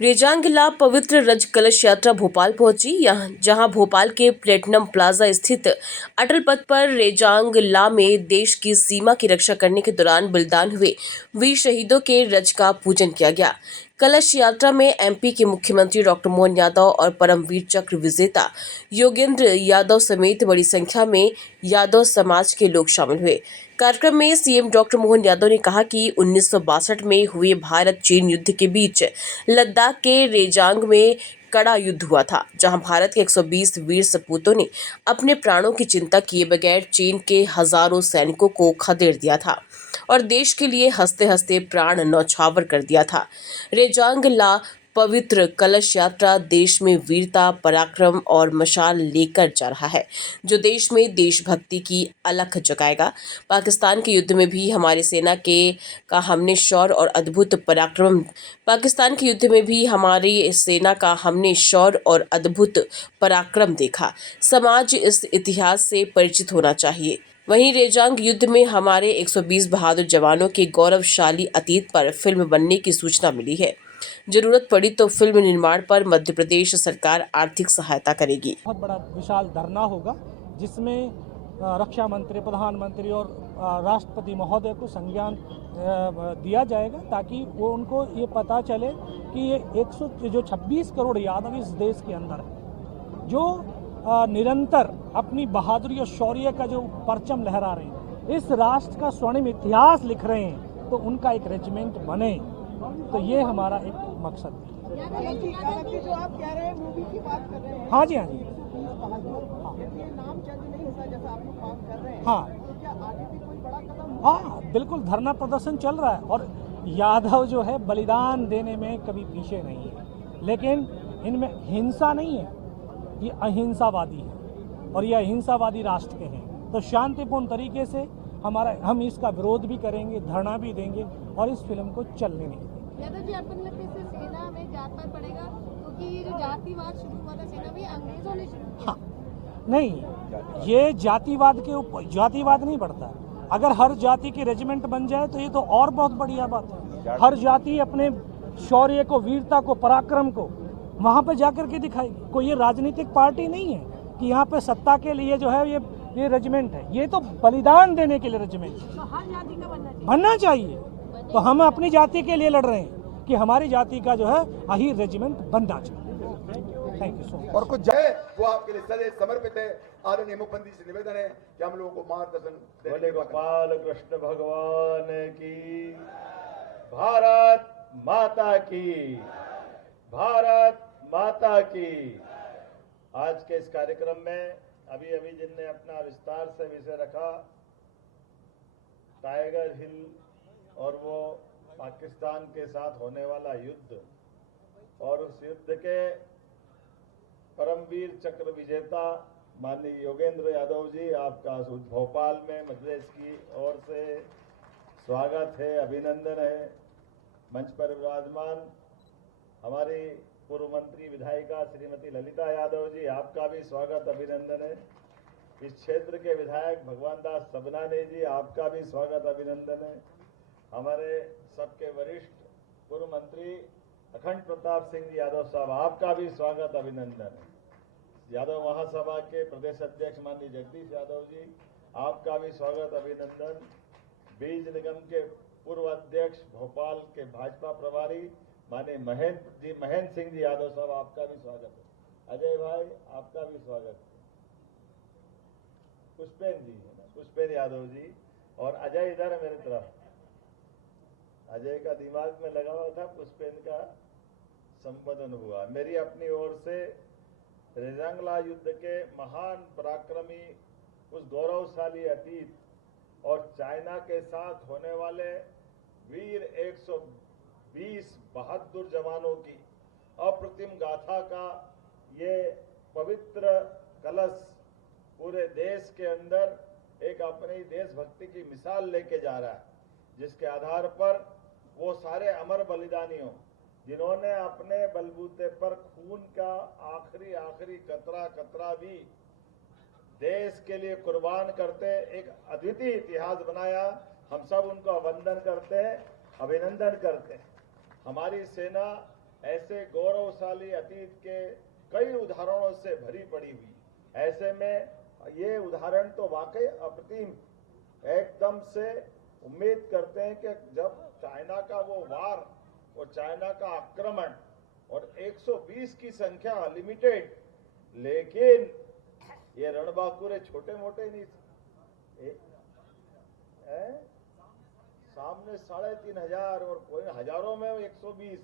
रेजांगला पवित्र रज कलश यात्रा भोपाल पहुंची। जहां भोपाल के प्लेटिनम प्लाजा स्थित अटल पथ पर रेजांगला में देश की सीमा की रक्षा करने के दौरान बलिदान हुए वीर शहीदों के रज का पूजन किया गया। कलश यात्रा में एमपी के मुख्यमंत्री डॉक्टर मोहन यादव और परमवीर चक्र विजेता योगेंद्र यादव समेत बड़ी संख्या में यादव समाज के लोग शामिल हुए। कार्यक्रम में सीएम डॉक्टर मोहन यादव ने कहा कि 1962 में हुए भारत चीन युद्ध के बीच लद्दाख के रेजांग में कड़ा युद्ध हुआ था, जहां भारत के 120 वीर सपूतों ने अपने प्राणों की चिंता किए बगैर चीन के हजारों सैनिकों को खदेड़ दिया था और देश के लिए हंसते हंसते प्राण न्यौछावर कर दिया था। रेजांगला पवित्र कलश यात्रा देश में वीरता, पराक्रम और मशाल लेकर जा रहा है, जो देश में देशभक्ति की अलख जगाएगा। पाकिस्तान के युद्ध में भी हमारी सेना का हमने शौर्य और अद्भुत पराक्रम पाकिस्तान के युद्ध में भी हमारी सेना का हमने शौर्य और अद्भुत पराक्रम देखा। समाज इस इतिहास से परिचित होना चाहिए। वहीं रेजांग युद्ध में हमारे 120 बहादुर जवानों के गौरवशाली अतीत पर फिल्म बनने की सूचना मिली है। जरूरत पड़ी तो फिल्म निर्माण पर मध्य प्रदेश सरकार आर्थिक सहायता करेगी। बहुत बड़ा विशाल धरना होगा जिसमें रक्षा मंत्री, प्रधानमंत्री और राष्ट्रपति महोदय को संज्ञान दिया जाएगा, ताकि वो उनको ये पता चले कि ये 26 करोड़ यादव इस देश के अंदर है, जो निरंतर अपनी बहादुरी और शौर्य का जो परचम लहरा रहे हैं, इस राष्ट्र का स्वर्णिम इतिहास लिख रहे हैं, तो उनका एक रेजिमेंट बने। तो ये हमारा एक मकसद है। जो आप कह रहे हैं मूवी की बात कर रहे हैं। हाँ जी, हाँ जी, ये नाम चेंज नहीं होता जैसा आप लोग बात कर रहे हैं। हाँ, तो क्या आगे भी कोई बड़ा कदम? हाँ बिल्कुल, धरना प्रदर्शन चल रहा है और यादव जो है बलिदान देने में कभी पीछे नहीं है, लेकिन इनमें हिंसा नहीं है, ये अहिंसावादी है और ये अहिंसावादी राष्ट्र के हैं। तो शांतिपूर्ण तरीके से हम इसका विरोध भी करेंगे, धरना भी देंगे और इस फिल्म को चलने नहीं देंगे। यादव जी, आपको लगता है इससे सेना में जात पात पड़ेगा, क्योंकि ये जो जातिवाद शुरू हुआ था सेना में, अंग्रेजों ने शुरू किया। हाँ, नहीं, ये जातिवाद के ऊपर जातिवाद नहीं बढ़ता। अगर हर जाति की रेजिमेंट बन जाए तो ये तो और बहुत बढ़िया बात है। हर जाति अपने शौर्य को, वीरता को, पराक्रम को वहाँ पे जाकर के दिखाएगी। कोई ये राजनीतिक पार्टी नहीं है कि यहाँ पे सत्ता के लिए जो है ये रेजिमेंट है, ये तो बलिदान देने के लिए रेजिमेंट तो हर जाति का बनना चाहिए। तो हम अपनी जाति के लिए लड़ रहे हैं कि हमारी जाति का जो है अही रेजिमेंट बनना चाहिए। Thank you so much. और कुछ जाए वो आपके लिए सदैव समर्पित है। आदरणीय मुख्यमंत्री से निवेदन है कि हम लोगों को मार्गदर्शन बोले गोपाल कृष्ण भगवान की, भारत माता की, भारत माता की। आज के इस कार्यक्रम में अभी जिनने अपना विस्तार से विषय रखा, टाइगर हिल और वो पाकिस्तान के साथ होने वाला युद्ध और उस युद्ध के परमवीर चक्र विजेता माननीय योगेंद्र यादव जी, आपका भोपाल में मध्य प्रदेश की ओर से स्वागत है, अभिनंदन है। मंच पर विराजमान हमारी पूर्व मंत्री विधायिका श्रीमती ललिता यादव जी, आपका भी स्वागत, अभिनंदन है। इस क्षेत्र के विधायक भगवान दास सबनाने जी, आपका भी स्वागत, अभिनंदन है। हमारे सबके वरिष्ठ पूर्व मंत्री अखंड प्रताप सिंह जी यादव साहब, आपका भी स्वागत, अभिनंदन है। यादव महासभा के प्रदेश अध्यक्ष माननीय जगदीश यादव जी, आपका भी स्वागत, अभिनंदन। बीज निगम के पूर्व अध्यक्ष भोपाल के भाजपा प्रभारी माननीय महेंद्र सिंह जी यादव साहब, आपका भी स्वागत है। अजय भाई, आपका भी स्वागत है। पुष्पेन जी, पुष्पेन यादव जी, और अजय इधर है मेरी तरफ। अजय का दिमाग में लगा हुआ था, पुष्पेन का संबोधन हुआ। मेरी अपनी ओर से रेजांगला युद्ध के महान पराक्रमी, उस गौरवशाली अतीत और चाइना के साथ होने वाले वीर 120 बहादुर जवानों की अप्रतिम गाथा का ये पवित्र कलश पूरे देश के अंदर एक अपनी देशभक्ति की मिसाल लेके जा रहा है, जिसके आधार पर वो सारे अमर बलिदानियों, जिन्होंने अपने बलबूते पर खून का आखिरी कतरा भी देश के लिए कुर्बान करते एक अद्वितीय इतिहास बनाया। हम सब उनको वंदन करते हैं, अभिनंदन करते हैं। हमारी सेना ऐसे गौरवशाली अतीत के कई उदाहरणों से भरी पड़ी हुई। ऐसे में ये उदाहरण तो वाकई अप्रतिम, एकदम से उम्मीद करते हैं कि जब चाइना का वो वार और चाइना का आक्रमण और 120 की संख्या लिमिटेड, लेकिन ये रणबांकुरे छोटे मोटे नहीं सामने 3500 और कोई हजारों में 120,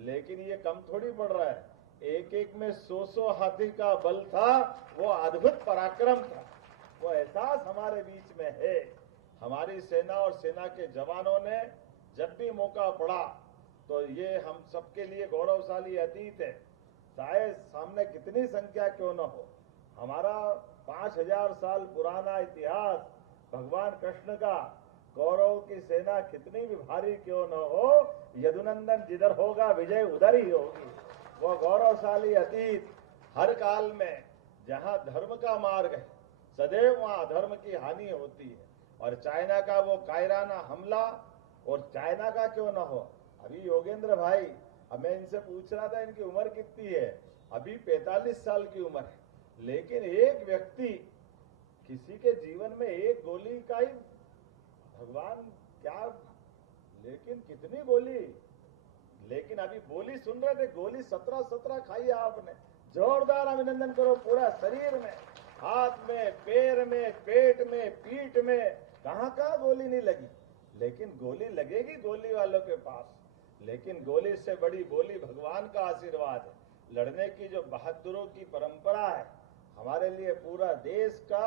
लेकिन ये कम थोड़ी पड़ रहा है। एक एक में 100 हाथी का बल था, वो अद्भुत पराक्रम था। वो एहसास हमारे बीच में है। हमारी सेना और सेना के जवानों ने जब भी मौका पड़ा तो ये हम सबके लिए गौरवशाली अतीत है। चाहे सामने कितनी संख्या क्यों न हो, हमारा 5000 साल पुराना इतिहास, भगवान कृष्ण का कौरव की सेना कितनी भी भारी क्यों न हो, यदुनंदन जिधर होगा विजय उधर ही होगी। वो गौरवशाली अतीत हर काल में जहां धर्म का मार्ग है, सदैव वहां अधर्म की हानि होती है। और चाइना का वो कायराना हमला, और चाइना का क्यों न हो, अभी योगेंद्र भाई, अब मैं इनसे पूछ रहा था इनकी उम्र कितनी है, अभी 45 साल की उम्र है, लेकिन एक व्यक्ति, किसी के जीवन में एक गोली का ही भगवान क्या, लेकिन कितनी गोली, लेकिन अभी बोली सुन रहे थे, गोली 17 खाई आपने। जोरदार अभिनंदन करो पूरा शरीर में, हाथ में, पैर में, पेट में, पीठ में, कहाँ गोली नहीं लगी। लेकिन गोली लगेगी गोली वालों के पास, लेकिन गोली से बड़ी गोली भगवान का आशीर्वाद है। लड़ने की जो बहादुरों की परंपरा है, हमारे लिए पूरा देश का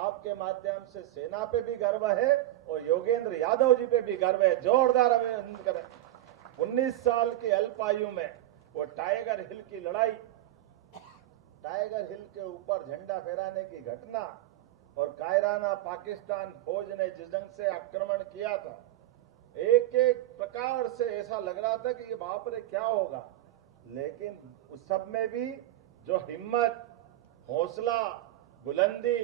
आपके माध्यम से सेना पे भी गर्व है और योगेंद्र यादव जी पे भी गर्व है। जोरदार अभिनंदन करें। 19 साल की अल्पायु में वो टाइगर हिल की लड़ाई, टाइगर हिल के ऊपर झंडा फहराने की घटना, और कायराना पाकिस्तान फौज ने जिस ढंग से आक्रमण किया था, एक एक प्रकार से ऐसा लग रहा था कि ये बाप रे क्या होगा, लेकिन उस सब में भी जो हिम्मत, हौसला, बुलंदी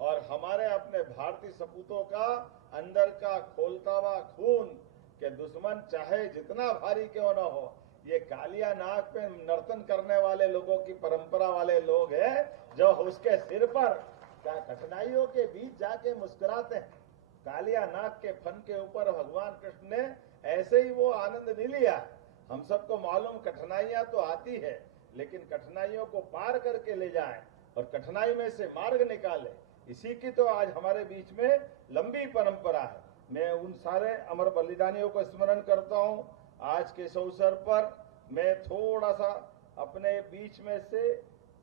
और हमारे अपने भारतीय सपूतों का अंदर का खोलता हुआ खून कि दुश्मन चाहे जितना भारी क्यों न हो, ये कालिया नाग पे नर्तन करने वाले लोगों की परंपरा वाले लोग हैं, जो उसके सिर पर कठिनाइयों के बीच जाके मुस्कुराते हैं। कालिया नाग के फन के ऊपर भगवान कृष्ण ने ऐसे ही वो आनंद नहीं लिया। हम सबको मालूम कठिनाइयां तो आती है, लेकिन कठिनाइयों को पार करके ले जाए और कठिनाई में से मार्ग निकाले, इसी की तो आज हमारे बीच में लंबी परंपरा है। मैं उन सारे अमर बलिदानियों को स्मरण करता हूं। आज के इस अवसर पर मैं थोड़ा सा अपने बीच में से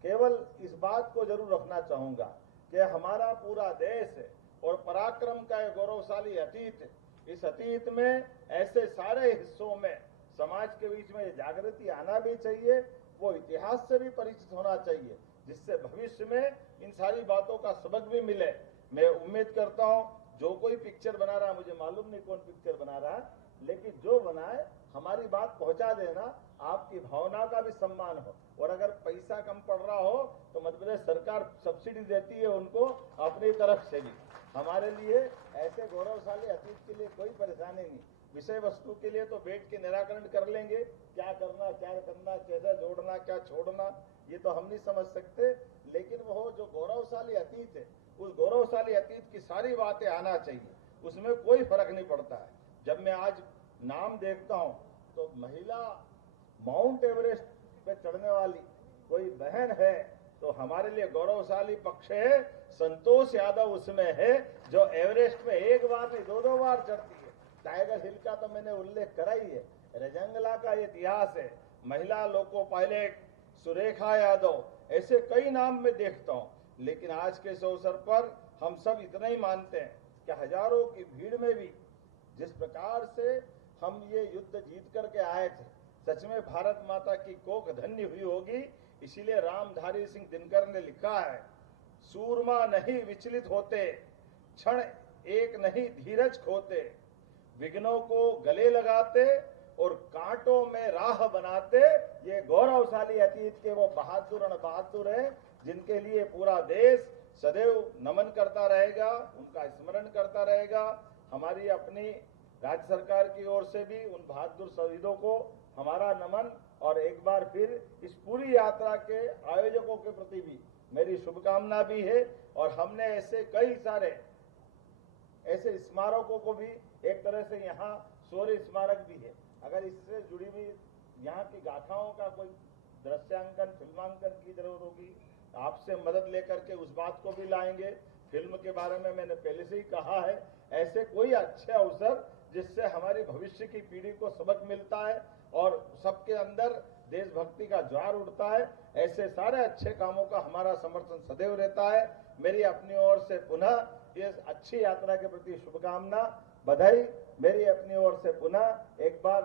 केवल इस बात को जरूर रखना चाहूंगा कि हमारा पूरा देश है और पराक्रम का एक गौरवशाली अतीत है। इस अतीत में ऐसे सारे हिस्सों में समाज के बीच में जागृति आना भी चाहिए, वो इतिहास से भी परिचित होना चाहिए, जिससे भविष्य में इन सारी बातों का सबक भी मिले। मैं उम्मीद करता हूं जो कोई पिक्चर बना रहा है, मुझे मालूम नहीं कौन पिक्चर बना रहा है, लेकिन जो बनाए हमारी बात पहुंचा देना, आपकी भावना का भी सम्मान हो। और अगर पैसा कम पड़ रहा हो तो मध्य प्रदेश सरकार सब्सिडी देती है उनको अपनी तरफ से भी। हमारे लिए ऐसे गौरवशाली अतीत के लिए कोई परेशानी नहीं। विषय वस्तु के लिए तो बैठ के निराकरण कर लेंगे, क्या करना, कैसे जोड़ना, क्या छोड़ना, ये तो हम नहीं समझ सकते। लेकिन वो जो गौरवशाली अतीत है, उस गौरवशाली अतीत की सारी बातें आना चाहिए, उसमें कोई फर्क नहीं पड़ता है। जब मैं आज नाम देखता हूं तो महिला माउंट एवरेस्ट पे चढ़ने वाली कोई बहन है तो हमारे लिए गौरवशाली पक्ष है। संतोष यादव उसमें है जो एवरेस्ट में एक बार नहीं 2-2 बार चढ़ती है। टाइगर हिल का तो मैंने उल्लेख करा ही है, रजंगला का इतिहास है, महिला लोको पायलट सुरेखा यादव, ऐसे कई नाम में देखता हूं। लेकिन आज के इस अवसर पर हम सब इतना ही मानते हैं कि हजारों की भीड़ में भी जिस प्रकार से हम ये युद्ध जीत करके आए थे, सच में भारत माता की कोख धन्य हुई होगी। इसीलिए रामधारी सिंह दिनकर ने लिखा है, सूरमा नहीं विचलित होते, क्षण एक नहीं धीरज खोते, विघ्नों को गले लगाते और कांटों में राह बनाते। ये गौरवशाली अतीत के वो बहादुर और बहादुर हैं जिनके लिए पूरा देश सदैव नमन करता रहेगा, उनका स्मरण करता रहेगा। हमारी अपनी राज्य सरकार की ओर से भी उन बहादुर शहीदों को हमारा नमन और एक बार फिर इस पूरी यात्रा के आयोजकों के प्रति भी मेरी शुभकामना भी है। और हमने ऐसे कई सारे ऐसे स्मारकों को भी एक तरह से यहाँ शौर्य स्मारक भी है, अगर इससे जुड़ी हुई यहाँ की गाथाओं का कोई दृश्यांकन फिल्मांकन की जरूरत होगी, आपसे मदद लेकर के उस बात को भी लाएंगे। फिल्म के बारे में मैंने पहले से ही कहा है, ऐसे कोई अच्छे अवसर जिससे हमारी भविष्य की पीढ़ी को सबक मिलता है और सबके अंदर देशभक्ति का ज्वार उठता है, ऐसे सारे अच्छे कामों का हमारा समर्थन सदैव रहता है। मेरी अपनी ओर से पुनः इस अच्छी यात्रा के प्रति शुभकामना, बधाई। मेरी अपनी ओर से पुनः एक बार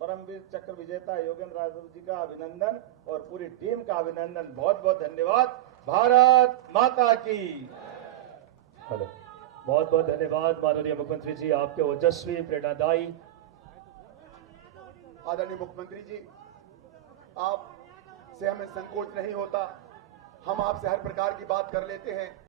परमवीर चक्र विजेता योगेंद्र राजगुरु जी का अभिनंदन और पूरी टीम का अभिनंदन। बहुत बहुत धन्यवाद। भारत माता की। हेलो, बहुत बहुत धन्यवाद माननीय मुख्यमंत्री जी, आपके ओजस्वी प्रेरणादायी। आदरणीय मुख्यमंत्री जी, आपसे हमें संकोच नहीं होता, हम आपसे हर प्रकार की बात कर लेते हैं।